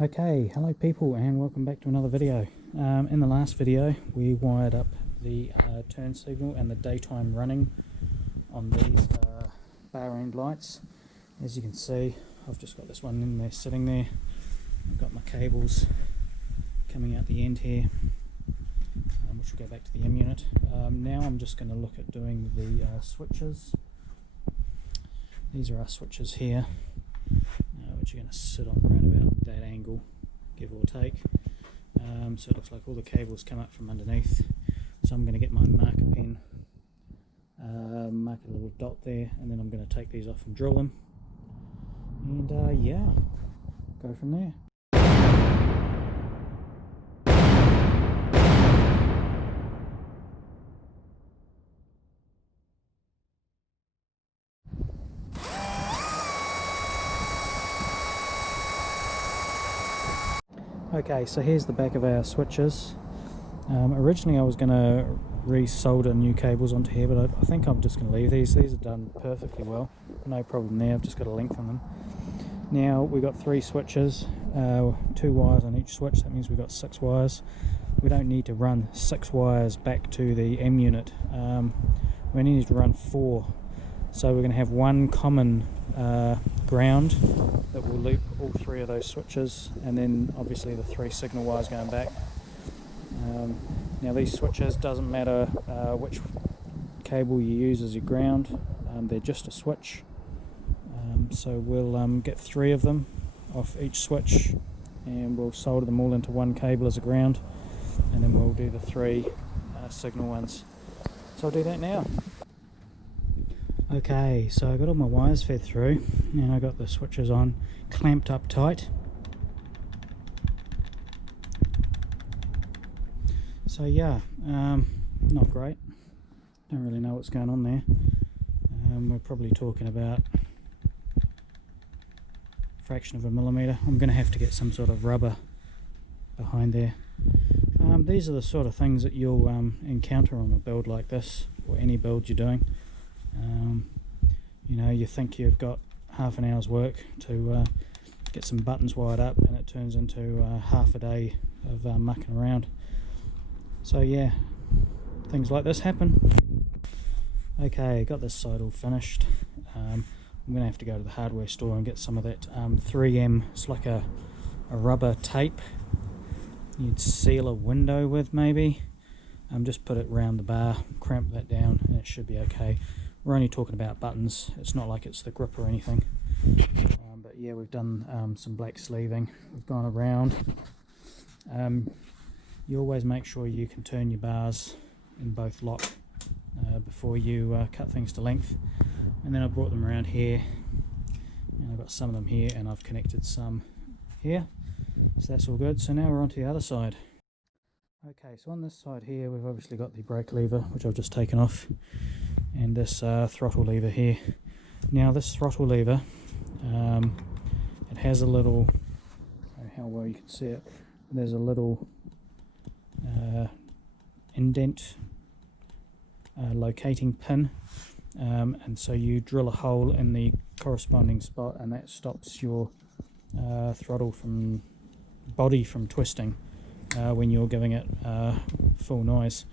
Okay, hello people and welcome back to another video. In the last video we wired up the turn signal and the daytime running on these bar end lights. As you can see, I've just got this one in there sitting there. I've got my cables coming out the end here, which will go back to the M unit. Now I'm just going to look at doing the switches. These are our switches here, which are going to sit on around about that angle, give or take. So it looks like all the cables come up from underneath. So I'm going to get my marker pen, mark a little dot there, and then I'm going to take these off and drill them. And yeah, go from there. Okay, so here's the back of our switches. Originally I was going to re-solder new cables onto here, but I think I'm just going to leave these. These are done perfectly well, no problem there. I've just got to lengthen them. Now we've got 3 switches, 2 wires on each switch. That means we've got 6 wires. We don't need to run 6 wires back to the M unit. We only need to run 4. So we're going to have one common ground that will loop all 3 of those switches, and then obviously the 3 signal wires going back. Now these switches, doesn't matter which cable you use as your ground, they're just a switch. So we'll get 3 of them off each switch and we'll solder them all into one cable as a ground, and then we'll do the 3 signal ones. So I'll do that now. Okay, so I got all my wires fed through and I got the switches on, clamped up tight. So yeah, not great. Don't really know what's going on there. We're probably talking about a fraction of a millimetre. I'm going to have to get some sort of rubber behind there. These are the sort of things that you'll encounter on a build like this, or any build you're doing. You know, you think you've got half an hour's work to get some buttons wired up, and it turns into half a day of mucking around. So yeah, things like this happen. Okay, got this side all finished. I'm going to have to go to the hardware store and get some of that 3M, it's like a rubber tape you'd seal a window with maybe. Just put it round the bar, cramp that down, and it should be okay. We're only talking about buttons, it's not like it's the grip or anything. But yeah, we've done some black sleeving, we've gone around. You always make sure you can turn your bars in both lock before you cut things to length. And then I brought them around here, and I've got some of them here, and I've connected some here. So that's all good. So now we're on to the other side. Okay, so on this side here we've obviously got the brake lever, which I've just taken off, and this throttle lever here. Now this throttle lever, it has a little, I don't know how well you can see it, there's a little indent locating pin, and so you drill a hole in the corresponding spot, and that stops your throttle body from twisting when you're giving it full noise.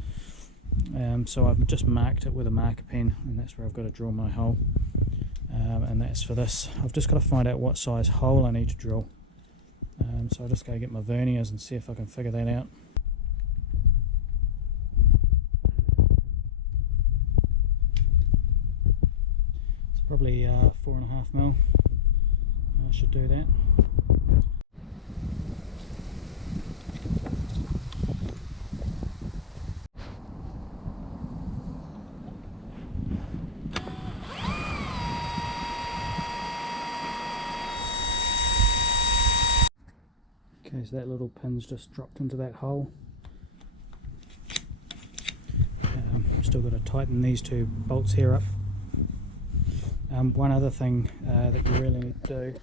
So I've just marked it with a marker pen, and that's where I've got to drill my hole, and that's for this. I've just got to find out what size hole I need to drill, so I'll just go get my verniers and see if I can figure that out. It's probably 4.5 mil. I should do that. Okay, so that little pin's just dropped into that hole. Still got to tighten these 2 bolts here up. One other thing that you really need to do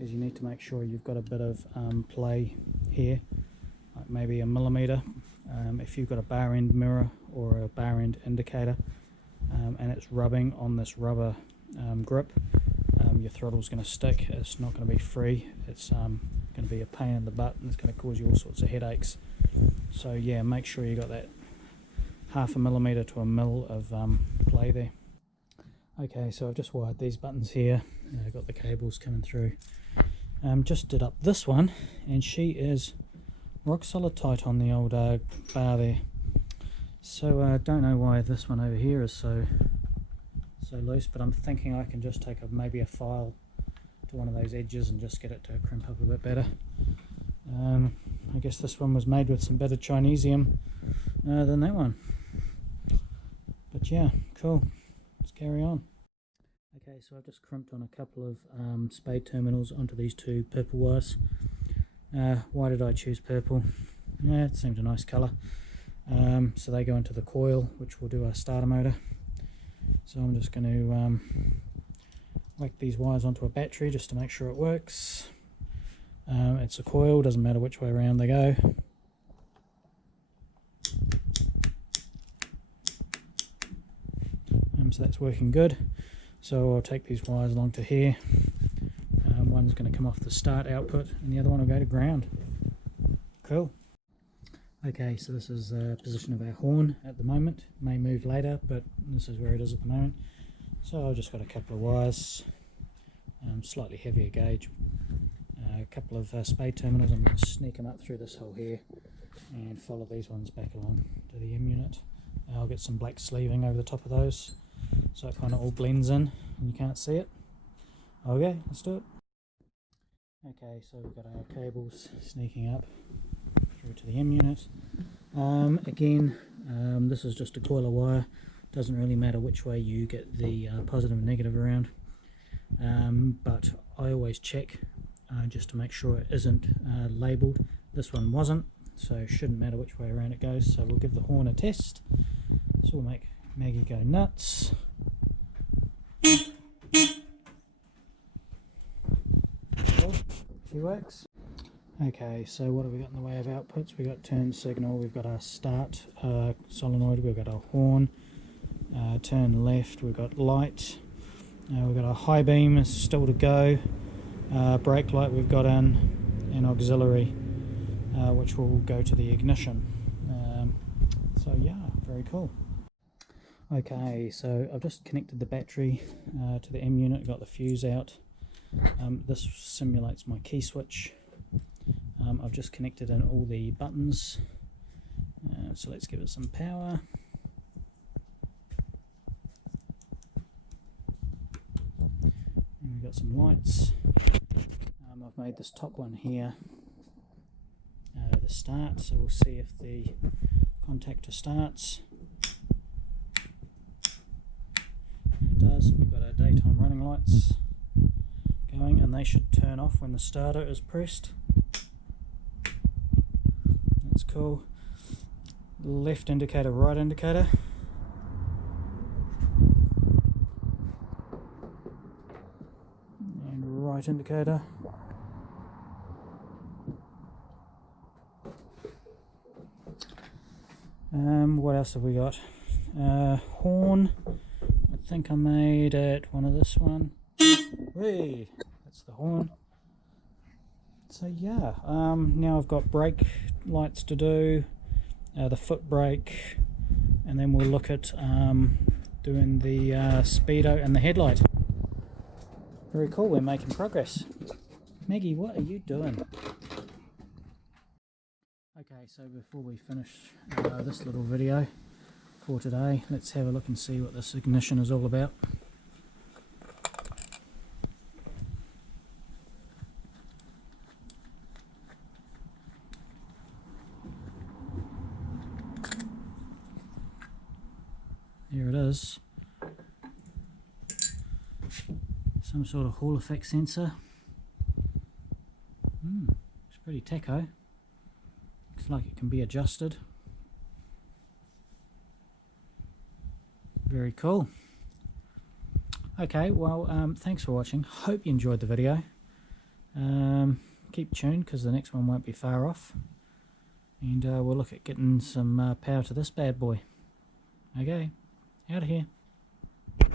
is you need to make sure you've got a bit of play here, like maybe a millimetre. If you've got a bar end mirror or a bar end indicator, and it's rubbing on this rubber grip, your throttle's going to stick. It's not going to be free. It's going to be a pain in the butt and it's going to cause you all sorts of headaches. So yeah, make sure you got that 0.5 millimeter to 1 mil of play there. Okay, so I've just wired these buttons here. I've got the cables coming through. Just did up this one, and she is rock solid tight on the old bar there. So I don't know why this one over here is so loose, but I'm thinking I can just take maybe a file to one of those edges and just get it to crimp up a bit better. I guess this one was made with some better Chinesium than that one. But yeah, cool. Let's carry on. Okay, so I've just crimped on a couple of spade terminals onto these two purple wires. Why did I choose purple? Yeah, it seemed a nice colour. So they go into the coil, which will do our starter motor. So I'm just going to whack these wires onto a battery just to make sure it works. It's a coil, doesn't matter which way around they go. So that's working good. So I'll take these wires along to here. One's going to come off the start output and the other one will go to ground. Cool. Okay, so this is the position of our horn at the moment. May move later, but this is where it is at the moment. So I've just got a couple of wires, slightly heavier gauge, a couple of spade terminals. I'm going to sneak them up through this hole here and follow these ones back along to the M unit. I'll get some black sleeving over the top of those so it kind of all blends in and you can't see it. Okay, let's do it. Okay, so we've got our cables sneaking up through to the M unit. Again, this is just a coil of wire. Doesn't really matter which way you get the positive and negative around, but I always check just to make sure it isn't labelled. This one wasn't, so it shouldn't matter which way around it goes. So we'll give the horn a test. So we'll make Maggie go nuts. Cool. She works. Okay, so what have we got in the way of outputs? We've got turn signal, we've got our start solenoid, we've got our horn, turn left, we've got light, we've got our high beam is still to go, brake light we've got in, and auxiliary, which will go to the ignition. So yeah, very cool. Okay, so I've just connected the battery to the M unit, got the fuse out. This simulates my key switch. I've just connected in all the buttons, so let's give it some power. And we've got some lights. I've made this top one here the start, so we'll see if the contactor starts. It does. We've got our daytime running lights going, and they should turn off when the starter is pressed. That's cool. Left indicator, right indicator. And right indicator. What else have we got? Horn. I think I made it one of this one. Hey, that's the horn. So yeah, now I've got brake lights to do, the foot brake, and then we'll look at doing the speedo and the headlight. Very cool, we're making progress. Maggie, what are you doing? Okay, so before we finish this little video for today, let's have a look and see what this ignition is all about. Here it is. Some sort of Hall effect sensor. It's pretty taco. Looks like it can be adjusted. Very cool. Okay, well, thanks for watching. Hope you enjoyed the video. Keep tuned because the next one won't be far off. And we'll look at getting some power to this bad boy. Okay, out of here.